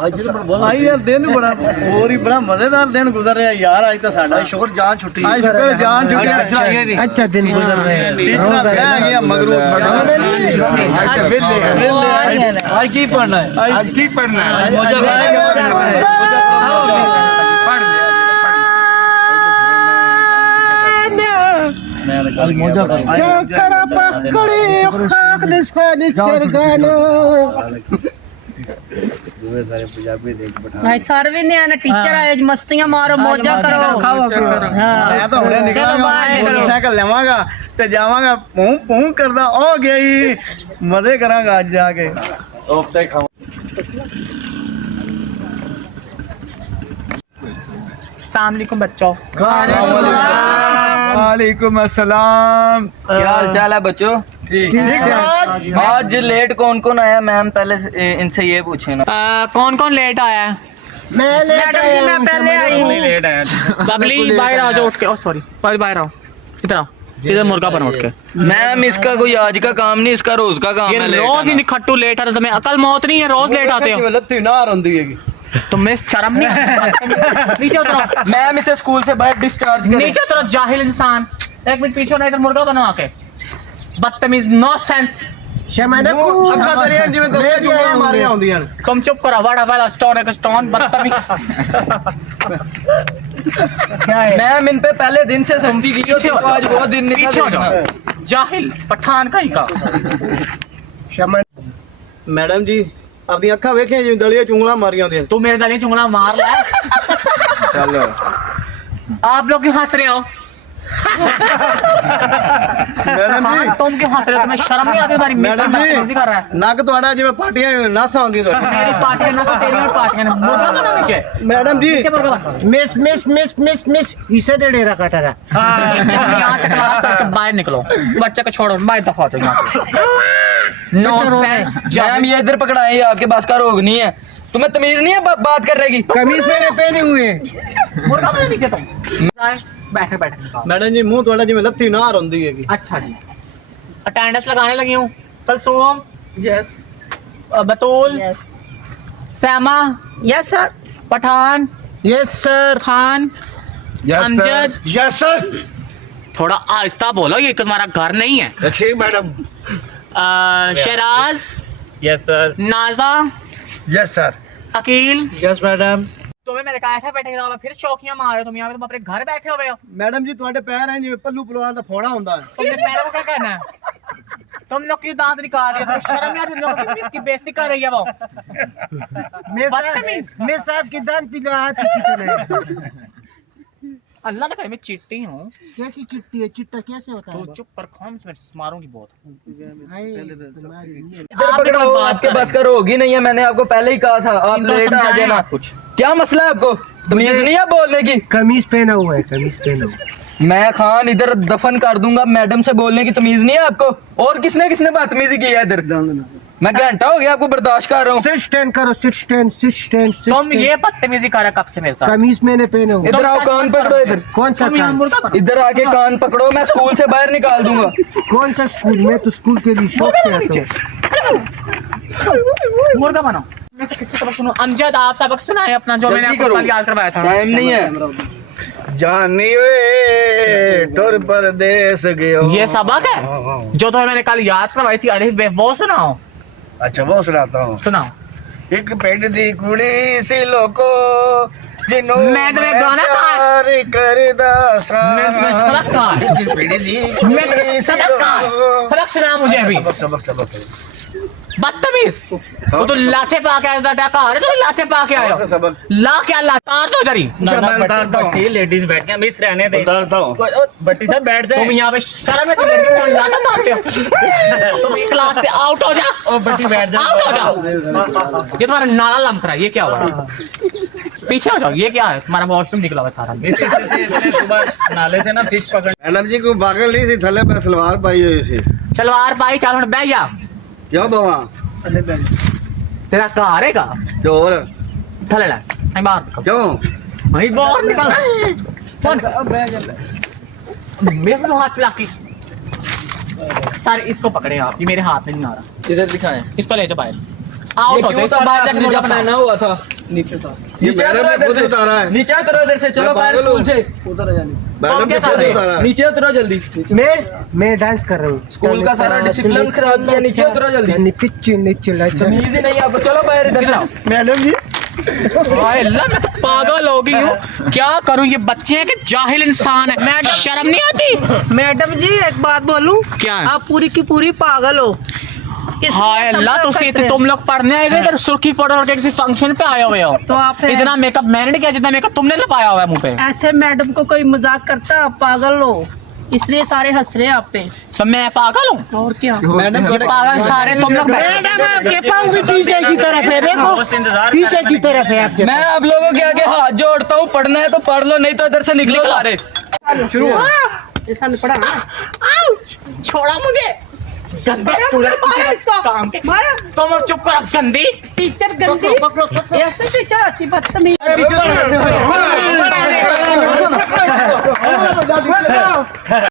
भाई यार दिन बड़ा और ही बड़ा मजेदार दिन गुजर रहा है यार। आज तो साडा शुक्र जान छुट्टी, आज शुक्र जान छुट्टी। अच्छा दिन गुजर रहे हैं। टीचर रह गया मगरूर आज की पढ़ना है, आज की पढ़ना है। भाई सर भी नहीं आना, टीचर आए, मस्तियां मारो, मौजा करो। मैं तो हुणे निकलांगा, मोटरसाइकिल लेवांगा ते जावांगा, पूं पूं करदा ओ गई, मजे करांगा आज जाके। ओपते खाओ। अस्सलाम वालेकुम बच्चों। वालेकुम अस्सलाम। क्या हाल चाल है बच्चों? ठीक है। आज लेट कौन कौन आया मैम? पहले इनसे ये पूछे ना। कौन कौन लेट आया है? मैडम जी मैं पहले आई हूँ। बबली बाहर आ जाओ उठ के। ओ सॉरी, बाहर आओ, इधर आओ, इधर मुर्गा बना उठ के। मैम इसका कोई आज का काम नहीं, इसका रोज का काम है। रोज ही खट्टू लेट आता, तुम्हें अकल मौत नहीं है, रोज लेट आते हो। लत्ती नार होंदी है, तुम्हें शर्म नहीं आती? नीचे उतरो। मैम इसे स्कूल से बाहर डिस्चार्ज करें। नीचे उतरो जाहिल इंसान। एक मिनट पीछे होना, इधर मुर्गा बनो आके। बदतमीज, नो सेंस। अक्का दरिया जिवें दरिया जुमला मारियां होंदियां। तुम चुप करो, वाड़ा वाड़ा स्टोन एक स्टोन, बदतमीज। क्या है? मैम इन पे पहले दिन से समझी गई थी, तो आज वो दिन पीछे हो निकल जाओ। जाहिल पठान का ही का। मैडम जी अपनी अक्खा वेखियां जिवें दलिया चुंगला मारियां होंदियां। तू मेरे दाली चुंगला मार ले। चलो आप लोग क्यों हंस रहे हो? मैडम जी तुम क्यों हंस रहे हो? तुम्हें शर्म नहीं आती? तुम्हारी मैडम जी कर रहा है। नक ਤੁਹਾਡਾ ਜਿਵੇਂ ਪਾਰਟੀਆਂ ਨਾਸਾਂ ਹੁੰਦੀਆਂ मेरी पार्टी ना तेरी में पार्टी ना। मुर्गा बना नीचे। मैडम जी नीचे मुर्गा बना। Miss miss miss miss miss इसे दे डेरा काटा रहा। यहाँ से क्लास से बाहर निकलो, बच्चे को छोड़ो, बाहर दफा हो जाओ। No sense. मैम ये इधर पकड़ाए, ये आपके पास का रोग नहीं है। तुम्हें तमीज नहीं है बात करने की? कमीज मैंने पहने हुए। मुर्गा बना नीचे तुम। बैठे बैठे। मैडम जी मुंह ਤੁਹਾਡਾ ਜਿਵੇਂ ਲੱਥੀ ਨਾਰ ਹੁੰਦੀ ਹੈਗੀ। अच्छा जी, अटेंडेंस लगाने लगी हूँ। Kulsoom, yes. Batool, yes. Saima, yes sir. Pathan, yes sir. Khan, Amjad, yes sir. थोड़ा आहिस्ता बोलो, ये तुम्हारा घर नहीं है। अच्छी madam. Shahraz, yes sir. Naza, yes sir. Aqeel. Yes madam. तुम्हें मैंने कहा था बैठे वाला, फिर चौकियां मार रहे हो तुम। यहाँ पे तुम अपने घर बैठे हुए हो। मैडम जी ਤੁਹਾਡੇ ਪੈਰ हैं ਜਿਵੇਂ ਪੱਲੂ ਪਲਵਾਨ ਦਾ ਫੋੜਾ ਹੁੰਦਾ ਹੈ। तुमने पैरों को क्या करना है? तुम लोग की दांत निकाल रही है, तुम्हें शर्म नहीं आती? तुम लोग इसकी बेइज्जती कर रही है वो। मैं साहब की दान पिला हाथी की तरह। अल्लाह ने करे मैं चिट्टी हूँ। कैसी चिट्टी है? चिट्टा कैसे होता तो है? चुप कर, खाम मैं मारूंगी बहुत। पकड़ो, आपके बस का रोग ही नहीं है। मैंने आपको पहले ही कहा था, आप लेट आ जाना। कुछ क्या मसला है आपको? तमीज नहीं है बोलने की? कमीज पहना हुआ है, कमीज पहना हुआ। मैं खान इधर दफन कर दूंगा। मैडम से बोलने की तमीज नहीं है आपको? और किसने किसने बदतमीजी की है इधर? मैं घंटा हो गया आपको बर्दाश्त कर रहा हूँ। सिट स्टैंड करो, सिट स्टैंड, सिट स्टैंड। तुम ये बदतमीजी कर रहे कब से मेरे साथ? कमीज मैंने पहने हुए। इधर आओ, कान पकड़ो इधर। कौन सा कान? इधर आके कान पकड़ो, मैं स्कूल से बाहर निकाल दूंगा। कौन सा स्कूल? मैं तो स्कूल के लिए शौक से आता हूँ। मुर्गा बनाओ। मैं से किसी सबक सुनो। अमजद आप सबक सुनाए अपना, जो मैंने आपको कल याद करवाया था। टाइम नहीं है। जानी वे टुर परदेस गयो। ये सबक है जो तुम्हें मैंने कल याद करवाई थी। अरे बे वो सुनाओ। अच्छा वो सुनाता हूँ। सुनाओ। एक पिंड दी कुड़ी सी लोको जिन्हों मैं तुम्हें गाना प्यार करदा सा। मैं तुम्हें सबक कहा। एक पिंड दी मैं तुम्हें सबक कहा। सबक सुना मुझे अभी। सबक सबक बदतमीज। वो तो लाचे पा के आया था, डाका अरे तो लाचे पा के आया। सबक ला क्या ला? तार दो इधर ही। लेडीज बैठ गया, मिस रहने दे। बताता हूँ। बट्टी साहब बैठ जाए। तुम यहाँ पे शर्म है? तुम लाचा मारते हो। तुम क्लास से आउट हो जा। ओ बट्टी बैठ जा। आउट हो जाओ। ये तुम्हारा नाला लमक रहा है, ये क्या हुआ? पीछे हो जाओ। ये क्या है? तुम्हारा वॉशरूम निकला हुआ सारा। मिस इसने सुबह नाले से ना फिश पकड़। मैडम जी को पागल नहीं सी, थले पे सलवार पाई हुई सी। सलवार पाई, चल हुण बैठ जा। क्यों बाबा? तेरा घर है का? तो और थले ले, नहीं बाहर निकल। क्यों? वहीं बाहर निकल। कौन? मिस नो हाथ चला की। सर इसको पकड़े आप, ये मेरे हाथ में नहीं आ रहा। इधर दिखाएं। इसको ले जाओ बाहर। आउट होते क्यों बाहर जाके आपने मुर्गा जब बनाना पहना हुआ था नीचे था नीचे उतरो इधर से नीचे उतरो इधर से चलो बाहर स्कूल से उधर जाने मैडम क्या कर रहे हैं? नीचे उतरो जल्दी मैं डांस कर रहा हूँ स्कूल का सारा डिसिप्लिन खराब किया नीचे उतरो जल्दी यानी पिच नीचे लाइट तमीज ही नहीं आपको चलो बाहर इधर से मैडम जी हाय अल्लाह मैं तो पागल हो गई हूँ क्या करूँ ये बच्चे हैं कि जाहिल इंसान है शर्म नहीं आती मैडम जी एक बात बोलूं क्या है? आप पूरी की पूरी पागल हो हाय अल्लाह तो सीधे तुम लोग पढ़ने आए थे इधर सुर्खी पाउडर के किसी फंक्शन पे आए हुए हो तो आप इतना मेकअप मैंने नहीं किया जितना मेकअप तुमने लगाया हुआ है मुंह पे ऐसे मैडम को कोई मजाक करता आप पागल हो इसलिए सारे हंस रहे हैं आप पे तो मैं पागल हूँ और क्या मैडम ये पागल सारे तुम लोग मैडम आपके पाँव भी पीछे की तरफ है देखो दोस्त इंतजार पीछे की तरफ है आपके मैं आप लोगों के आगे हाथ जोड़ता हूँ पढ़ना है तो पढ़ लो नहीं तो इधर से निकलो सारे शुरू ऐसा नहीं पड़ा छोड़ा मुझे गंदे स्टूडेंट काम के मारा तुम और चुप कर गंदी टीचर गंदी ऐसे टीचर आती बदतमीज